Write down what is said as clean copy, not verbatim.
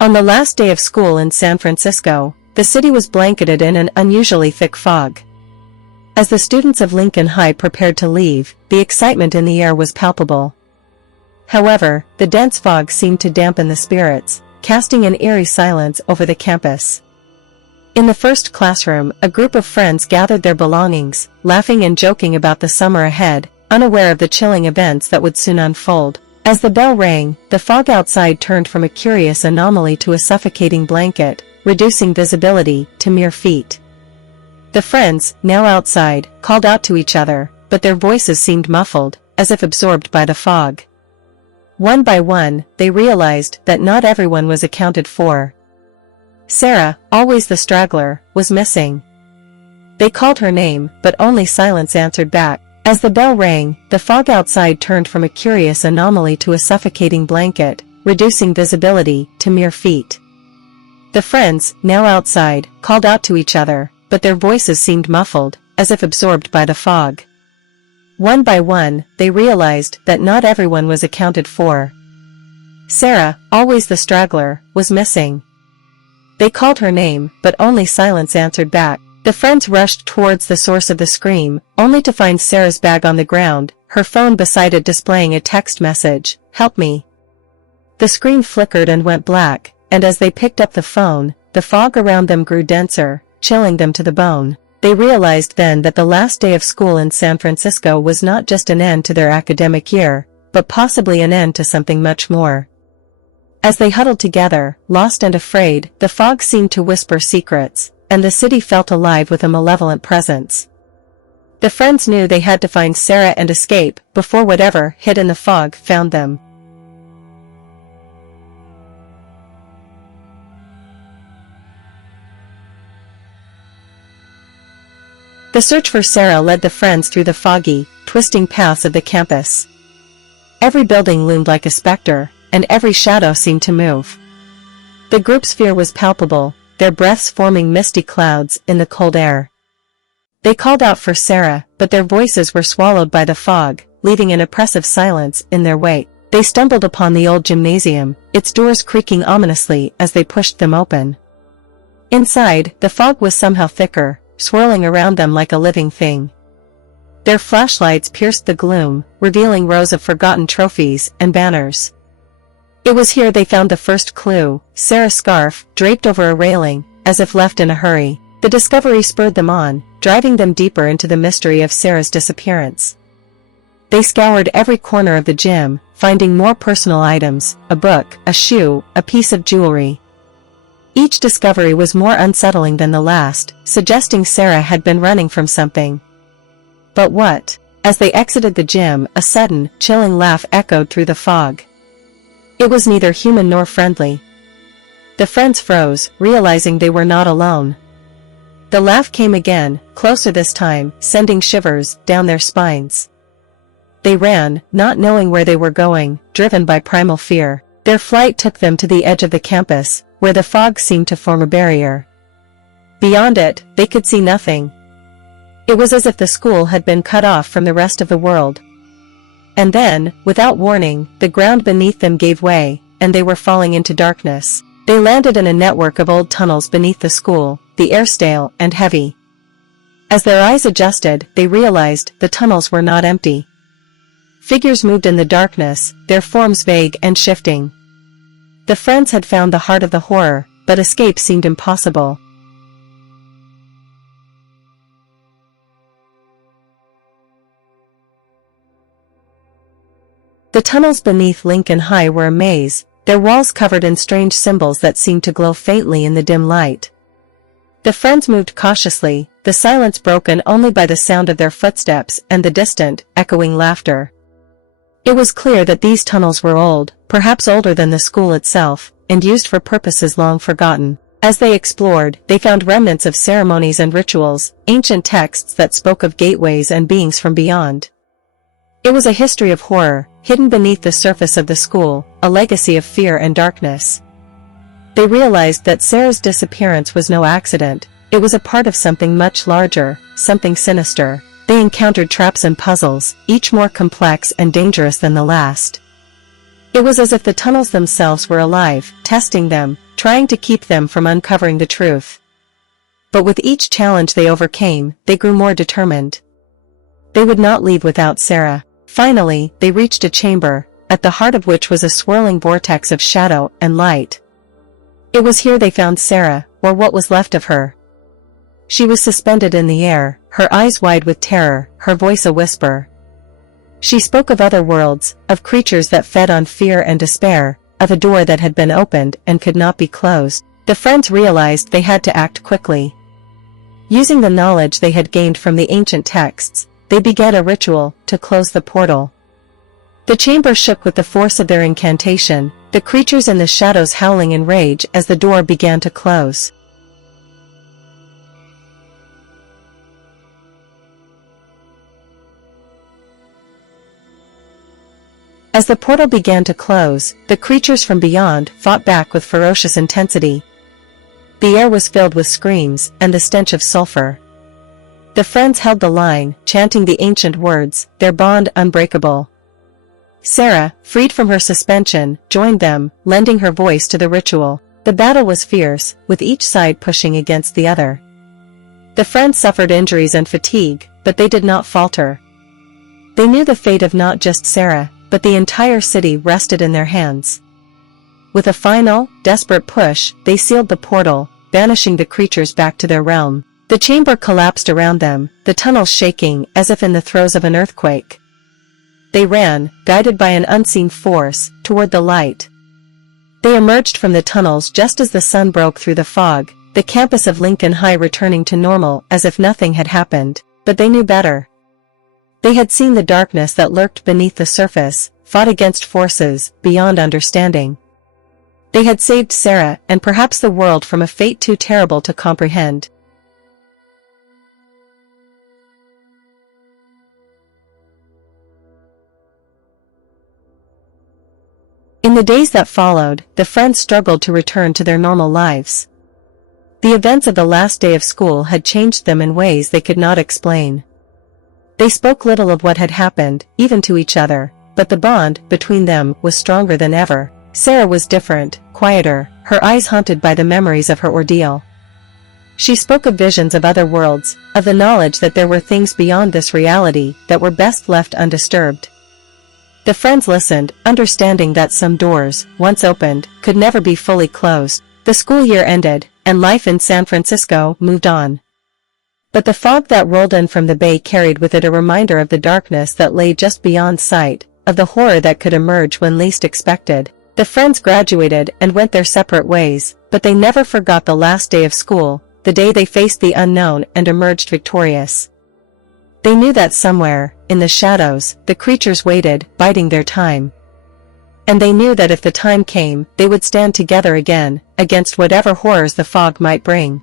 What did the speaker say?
On the last day of school in San Francisco, the city was blanketed in an unusually thick fog. As the students of Lincoln High prepared to leave, the excitement in the air was palpable. However, the dense fog seemed to dampen the spirits, casting an eerie silence over the campus. In the first classroom, a group of friends gathered their belongings, laughing and joking about the summer ahead, unaware of the chilling events that would soon unfold. As the bell rang, the fog outside turned from a curious anomaly to a suffocating blanket, reducing visibility to mere feet. The friends, now outside, called out to each other, but their voices seemed muffled, as if absorbed by the fog. One by one, they realized that not everyone was accounted for. Sarah, always the straggler, was missing. They called her name, but only silence answered back. As the bell rang, the fog outside turned from a curious anomaly to a suffocating blanket, reducing visibility to mere feet. The friends, now outside, called out to each other, but their voices seemed muffled, as if absorbed by the fog. One by one, they realized that not everyone was accounted for. Sarah, always the straggler, was missing. They called her name, but only silence answered back. The friends rushed towards the source of the scream, only to find Sarah's bag on the ground, her phone beside it displaying a text message, "Help me." The screen flickered and went black, and as they picked up the phone, the fog around them grew denser, chilling them to the bone. They realized then that the last day of school in San Francisco was not just an end to their academic year, but possibly an end to something much more. As they huddled together, lost and afraid, the fog seemed to whisper secrets, and the city felt alive with a malevolent presence. The friends knew they had to find Sarah and escape before whatever hid in the fog found them. The search for Sarah led the friends through the foggy, twisting paths of the campus. Every building loomed like a specter, and every shadow seemed to move. The group's fear was palpable, their breaths forming misty clouds in the cold air. They called out for Sarah, but their voices were swallowed by the fog, leaving an oppressive silence in their wake. They stumbled upon the old gymnasium, its doors creaking ominously as they pushed them open. Inside, the fog was somehow thicker, swirling around them like a living thing. Their flashlights pierced the gloom, revealing rows of forgotten trophies and banners. It was here they found the first clue, Sarah's scarf, draped over a railing, as if left in a hurry. The discovery spurred them on, driving them deeper into the mystery of Sarah's disappearance. They scoured every corner of the gym, finding more personal items, a book, a shoe, a piece of jewelry. Each discovery was more unsettling than the last, suggesting Sarah had been running from something. But what? As they exited the gym, a sudden, chilling laugh echoed through the fog. It was neither human nor friendly. The friends froze, realizing they were not alone. The laugh came again, closer this time, sending shivers down their spines. They ran, not knowing where they were going, driven by primal fear. Their flight took them to the edge of the campus, where the fog seemed to form a barrier. Beyond it, they could see nothing. It was as if the school had been cut off from the rest of the world. And then, without warning, the ground beneath them gave way, and they were falling into darkness. They landed in a network of old tunnels beneath the school, the air stale and heavy. As their eyes adjusted, they realized the tunnels were not empty. Figures moved in the darkness, their forms vague and shifting. The friends had found the heart of the horror, but escape seemed impossible. The tunnels beneath Lincoln High were a maze, their walls covered in strange symbols that seemed to glow faintly in the dim light. The friends moved cautiously, the silence broken only by the sound of their footsteps and the distant, echoing laughter. It was clear that these tunnels were old, perhaps older than the school itself, and used for purposes long forgotten. As they explored, they found remnants of ceremonies and rituals, ancient texts that spoke of gateways and beings from beyond. It was a history of horror, hidden beneath the surface of the school, a legacy of fear and darkness. They realized that Sarah's disappearance was no accident, it was a part of something much larger, something sinister. They encountered traps and puzzles, each more complex and dangerous than the last. It was as if the tunnels themselves were alive, testing them, trying to keep them from uncovering the truth. But with each challenge they overcame, they grew more determined. They would not leave without Sarah. Finally, they reached a chamber, at the heart of which was a swirling vortex of shadow and light. It was here they found Sarah, or what was left of her. She was suspended in the air, her eyes wide with terror, her voice a whisper. She spoke of other worlds, of creatures that fed on fear and despair, of a door that had been opened and could not be closed. The friends realized they had to act quickly. Using the knowledge they had gained from the ancient texts, they began a ritual to close the portal. The chamber shook with the force of their incantation, the creatures in the shadows howling in rage as the door began to close. As the portal began to close, the creatures from beyond fought back with ferocious intensity. The air was filled with screams and the stench of sulfur. The friends held the line, chanting the ancient words, their bond unbreakable. Sarah, freed from her suspension, joined them, lending her voice to the ritual. The battle was fierce, with each side pushing against the other. The friends suffered injuries and fatigue, but they did not falter. They knew the fate of not just Sarah, but the entire city rested in their hands. With a final, desperate push, they sealed the portal, banishing the creatures back to their realm. The chamber collapsed around them, the tunnels shaking as if in the throes of an earthquake. They ran, guided by an unseen force, toward the light. They emerged from the tunnels just as the sun broke through the fog, the campus of Lincoln High returning to normal as if nothing had happened, but they knew better. They had seen the darkness that lurked beneath the surface, fought against forces beyond understanding. They had saved Sarah and perhaps the world from a fate too terrible to comprehend. In the days that followed, the friends struggled to return to their normal lives. The events of the last day of school had changed them in ways they could not explain. They spoke little of what had happened, even to each other, but the bond between them was stronger than ever. Sarah was different, quieter, her eyes haunted by the memories of her ordeal. She spoke of visions of other worlds, of the knowledge that there were things beyond this reality that were best left undisturbed. The friends listened, understanding that some doors, once opened, could never be fully closed. The school year ended, and life in San Francisco moved on. But the fog that rolled in from the bay carried with it a reminder of the darkness that lay just beyond sight, of the horror that could emerge when least expected. The friends graduated and went their separate ways, but they never forgot the last day of school, the day they faced the unknown and emerged victorious. They knew that somewhere, in the shadows, the creatures waited, biding their time. And they knew that if the time came, they would stand together again, against whatever horrors the fog might bring.